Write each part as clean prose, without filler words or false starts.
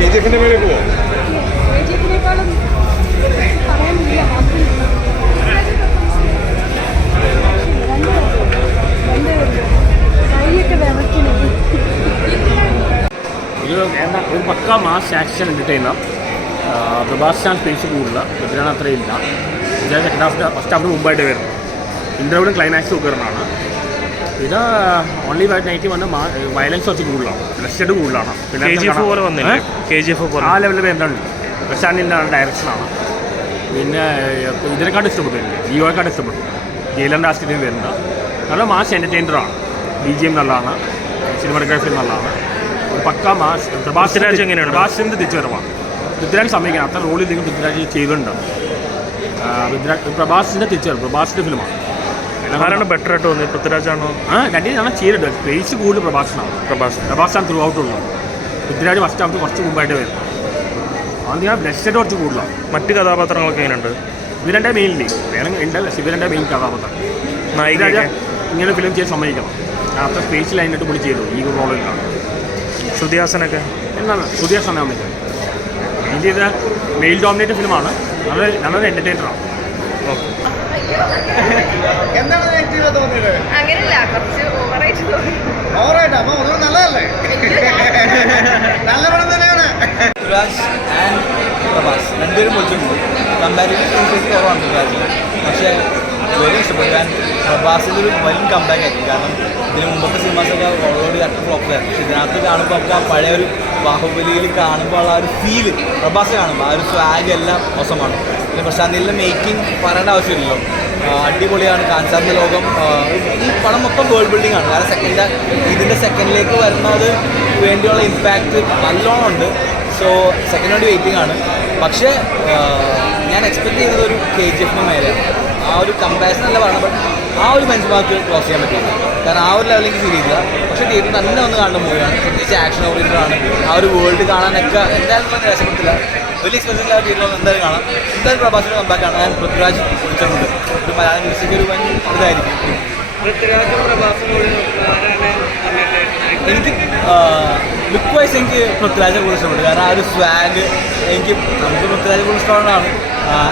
KGF-ന്റെ മേലെ പോവോ? KGF-നേക്കാളും പറയാനില്ല. ഒരു പക്ക mass action entertainer. Prabhas space കൂടുതൽ പൃഥ്വിരാജ് അത്രയില്ല. പൃഥ്വിരാജ് സെക്കൻഡ് ഹാഫ് ഫസ്റ്റ് ഹാഫിന് മുമ്പായിട്ട് വരുന്നത് ഇൻ്റർവ്യൂവിലും ക്ലൈമാക്സ് ഉപകരണമാണ്. ഇത് ഓൺലി നെഗറ്റീവ് വന്ന് വയലൻസ് കുറച്ച് കൂടുതലാണ്, ബ്ലഡ് കൂടുതലാണ്. പിന്നെ ആ ലെവലിൽ വരുന്നുണ്ട്. പ്രശാന്തിൻ്റെ ഡയറക്ഷനാണ്. പിന്നെ ഇതിനെക്കാട്ടും ഇഷ്ടപ്പെട്ടു, എനിക്ക് ലിയോയെക്കാട്ടും ഇഷ്ടപ്പെട്ടു. ജയിലറിൻ്റെ ആസ്റ്റിനും വരുന്നുണ്ട്. നല്ല മാസ് എൻ്റർടൈനറാണ്. BGM നല്ലതാണ്, സിനിമാറ്റോഗ്രാഫി നല്ലതാണ്. ഒരു പക്ക മാസ്. പ്രഭാസിൻ്റെ തിരിച്ചുവരവാണ്. പൃഥ്വിരാജ് സമ്മതിക്കണം, അത്ര റോളിൽ നിങ്ങൾ പൃഥ്വിരാജ് ചെയ്തിട്ടുണ്ട്. പ്രഭാസിൻ്റെ തിരിച്ചുവരവ്, പ്രഭാസിൻ്റെ ഫിലിമാണ്. ആരാണ് ബെറ്റർ ആയിട്ട് തോന്നിയത്, പൃഥ്വിരാജാണോ? രണ്ടിനും ഞാൻ ചെയ്തിട്ടുണ്ട്. സ്പേസ് കൂടുതൽ പ്രഭാസാണ് ത്രൂ ഔട്ട് ഉള്ളത്. പൃഥ്വിരാജ് ഫസ്റ്റ് ഹാഫ് കുറച്ച് മുമ്പായിട്ട് വരും. അത് ഞാൻ ബ്ലഡ് കുറച്ച് കൂടുതലാണ്. മറ്റ് കഥാപാത്രങ്ങളൊക്കെ എങ്ങനെയുണ്ട്? ഇവരുടെ മെയിൻലി വേറെ ഉണ്ട്. ഇവരുടെ മെയിൻ കഥാപാത്രം നായിക ഇങ്ങനെ ഫിലിം ചെയ്യാൻ സമ്മതിക്കണം. അത്ര സ്പേസ് ലൈനായിട്ട് പുള്ളി ചെയ്തു ഈ റോളിലാണ്. ശ്രുതിഹാസനൊക്കെ എന്താണ് ശ്രുതിഹാസൻ വന്നിട്ട് ഇതിൻ്റെ ഇത് മെയിൽ ഡോമിനേറ്റഡ് ഫിലിമാണ്. നല്ലൊരു എൻ്റർടൈനറാണ്. എന്താണ് നെഗറ്റീവ് തോന്നിയത്? അങ്ങനെയല്ല, കുറച്ച് ഓവറായിട്ട് തോന്നി. ഓവറായിട്ട് അപ്പോൾ ഒന്നും നല്ലതല്ലേ? നല്ല പടം തന്നെയാണ്. പൃഥ്വിരാജ് ആൻഡ് പ്രഭാസ് രണ്ടുപേരും പൊളിച്ചിട്ടുണ്ട്. കമ്പാരിറ്റീവ് കുറവാണ് പൃഥ്വിരാജിന്, പക്ഷേ വെരി ഇഷ്ടപ്പെട്ടു. ആൻഡ് പ്രഭാസിൻ്റെ ഒരു വലിയ കമ്പാക്ക് ആയിരിക്കും. കാരണം ഇതിന് മുമ്പത്തെ സിനിമാസൊക്കെ ഓൾറെഡി അത്ര ഫ്ലോപ്പായിരുന്നു. പക്ഷേ ഇതിനകത്ത് കാണുമ്പോൾ നമുക്ക് ആ പഴയ ഒരു ബാഹുബലിയിൽ കാണുമ്പോൾ ആ ഒരു ഫീല് പ്രഭാസ് കാണുമ്പോൾ ആ ഒരു സ്വാഗ് എല്ലാം മോശമാണ്. പിന്നെ പ്രശാന്തിൻ്റെ മേക്കിംഗ് പറയേണ്ട ആവശ്യമില്ലല്ലോ, അടിപൊളിയാണ്. കാൻസാറിൻ്റെ ലോകം, ഈ പടം മൊത്തം വേൾഡ് ബിൽഡിംഗ് ആണ്. കാരണം ഇതിൻ്റെ സെക്കൻഡിലേക്ക് വരുന്നത് വേണ്ടിയുള്ള ഇമ്പാക്റ്റ് നല്ലോണം ഉണ്ട്. സോ സെക്കൻഡ് വേണ്ടി വെയിറ്റിംഗ് ആണ്. പക്ഷേ ഞാൻ എക്സ്പെക്ട് ചെയ്യുന്നത് ഒരു KGF-ന് മേലെയാണ്. ആ ഒരു കമ്പാരിസൺ അല്ല പറയുന്നത്, ബട്ട് ആ ഒരു ബെഞ്ച് മാർക്ക് ക്രോസ് ചെയ്യാൻ പറ്റില്ല. കാരണം ആ ഒരു ലെവലിലേക്ക് ഫീൽ ചെയ്തില്ല. പക്ഷേ തിയേറ്ററിൽ തന്നെ ഒന്ന് കാണുന്ന മൂവിയാണ്. പ്രത്യേകിച്ച് ആക്ഷൻ ഓറിയൻറ്റഡാണ്. ആ ഒരു വേൾഡ് കാണാനൊക്കെ എന്തായാലും രക്ഷപ്പെട്ടില്ല. വലിയ എക്സ്പെൻസീവ് ആയ തിയേറ്ററിൽ എന്തായാലും കാണാം. എന്തായാലും പ്രഭാസിൻ്റെ കമ്പാക്കാണ്. ഞാൻ പൃഥ്വിരാജ് വിളിച്ചിട്ടുണ്ട്. ഒരു മലയാളം മ്യൂസിക് ഒരു ഭയങ്കര ഇതായിരിക്കും. എനിക്ക് ലുക്ക് വൈസ് എനിക്ക് പൃഥ്വിരാജെ കൂടുതൽ ഇഷ്ടപ്പെട്ടു. കാരണം ആ ഒരു സ്വാഗ് എനിക്ക് നമുക്ക് പൃഥ്വിരാജെ കൂടുതൽ ഇഷ്ടമുള്ളതാണ്.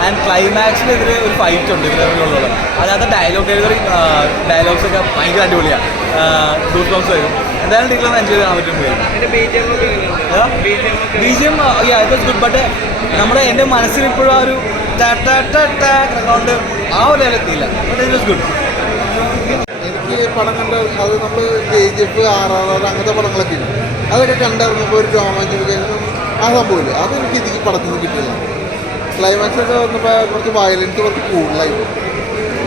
ആൻഡ് ക്ലൈമാക്സിനെതിരെ ഒരു ഫൈറ്റ് ഉണ്ട് ഇവരുള്ളത്. അതിനകത്ത് ഡയലോഗ്സ് ഒക്കെ ഭയങ്കര അടിപൊളിയാണ്. ഗൂസ് ബംസ് വരും. എന്തായാലും ഡീലർ എൻജോയ് ചെയ്യാൻ പറ്റും. BGM it was good. But എൻ്റെ മനസ്സിൽ ഇപ്പോഴും ആ ഒരു കൊണ്ട് ആ ഒരു ലെവലെത്തിയില്ല. But it was good. എനിക്ക് പടം കണ്ട അത് നമ്മൾ KGF, RRR അങ്ങനത്തെ പടങ്ങളൊക്കെ ഇല്ല, അതൊക്കെ കണ്ടിറങ്ങുമ്പോൾ ഒരു രോമാഞ്ചിഫിക്കേഷനും ആ സംഭവമില്ല. അതെനിക്ക് ഇതിക്ക് പടത്തിൽ നിന്ന് കിട്ടില്ല. ക്ലൈമാക്സ് ഒക്കെ വന്നപ്പോൾ കുറച്ച് വയലൻസ് കുറച്ച് കൂടുതലായി.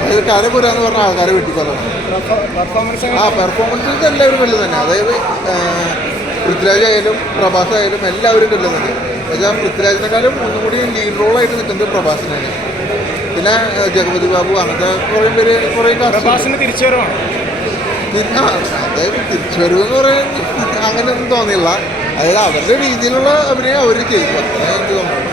അതായത് കര പോരാന്ന് പറഞ്ഞ ആൾക്കാരെ വെട്ടിക്കൊല്ലണം. പെർഫോമൻസ് എല്ലാവരും വലുത് തന്നെ. അതായത് പൃഥ്വിരാജ് ആയാലും പ്രഭാസ് ആയാലും എല്ലാവരും വലുത് തന്നെ. പക്ഷേ പൃഥ്വിരാജിനെക്കാളും ഒന്നും കൂടി ലീഡ് റോളായിട്ട് നിൽക്കുന്നത് പ്രഭാസിനാണ്. പിന്നെ ജഗപതി ബാബു അങ്ങനത്തെ കുറേ പ്രഭാസിന് തിരിച്ചുവരവാണ്. അതായത് തിരിച്ചുവരവെന്ന് പറയാൻ അങ്ങനെയൊന്നും തോന്നിയില്ല. അതായത് അവരുടെ രീതിയിലുള്ള അഭിനയം അവർ ചെയ്തു. എനിക്ക് തോന്നുന്നു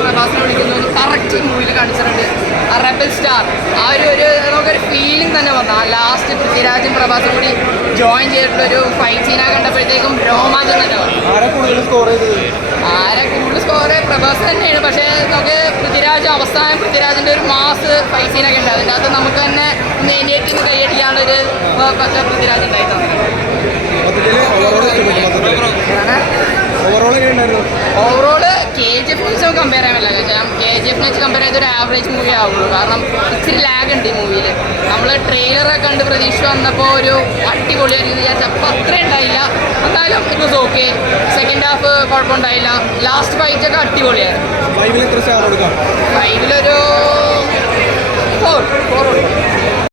പ്രഭാസിനെ വിളിക്കുന്നു കറക്റ്റ് മൂവിയിൽ കാണിച്ചിട്ടുണ്ട്. ആ റെബൽ സ്റ്റാർ ആ ഒരു നമുക്കൊരു ഫീലിംഗ് തന്നെ വന്നു. ആ ലാസ്റ്റ് പൃഥ്വിരാജും പ്രഭാസും കൂടി ജോയിൻ ചെയ്തിട്ടുള്ളൊരു ഫൈറ്റ് സീനെ കണ്ടപ്പോഴത്തേക്കും രോമാഞ്ചം തന്നെ വന്നു. ആരെ കൂടുതൽ സ്കോർ പ്രഭാസ് തന്നെയാണ്. പക്ഷേ നമുക്ക് അവസാനം പൃഥ്വിരാജിൻ്റെ ഒരു മാസ് ഫൈറ്റ് സീനൊക്കെ ഉണ്ട്. അതിൻ്റെ അകത്ത് നമുക്ക് തന്നെ നെയ്യേറ്റിന് കൈയടിക്കാനുള്ളൊരു പൃഥ്വിരാജ് ഉണ്ടായി തന്നെ. ഓവറോള് KGF-നെ വെച്ച് കമ്പയർ ചെയ്യാൻ പറ്റില്ല. KGF-നെ വെച്ച് കമ്പയർ ചെയ്ത് ഒരു ആവറേജ് മൂവി ആവുള്ളൂ. കാരണം ഇച്ചിരി ലാഗ് ഉണ്ട് ഈ മൂവിയിൽ. നമ്മൾ ട്രെയിലറൊക്കെ കണ്ട് പ്രതീക്ഷ വന്നപ്പോൾ ഒരു അടിപൊളിയായിരിക്കും വിചാരിച്ചപ്പോൾ അത്രയും ഉണ്ടായില്ല. എന്തായാലും it was okay. Second half കുഴപ്പമുണ്ടായില്ല. ലാസ്റ്റ് ഫൈറ്റൊക്കെ അടിപൊളിയായിരുന്നു. 5-ലൊരു 4 കൊടുക്കും.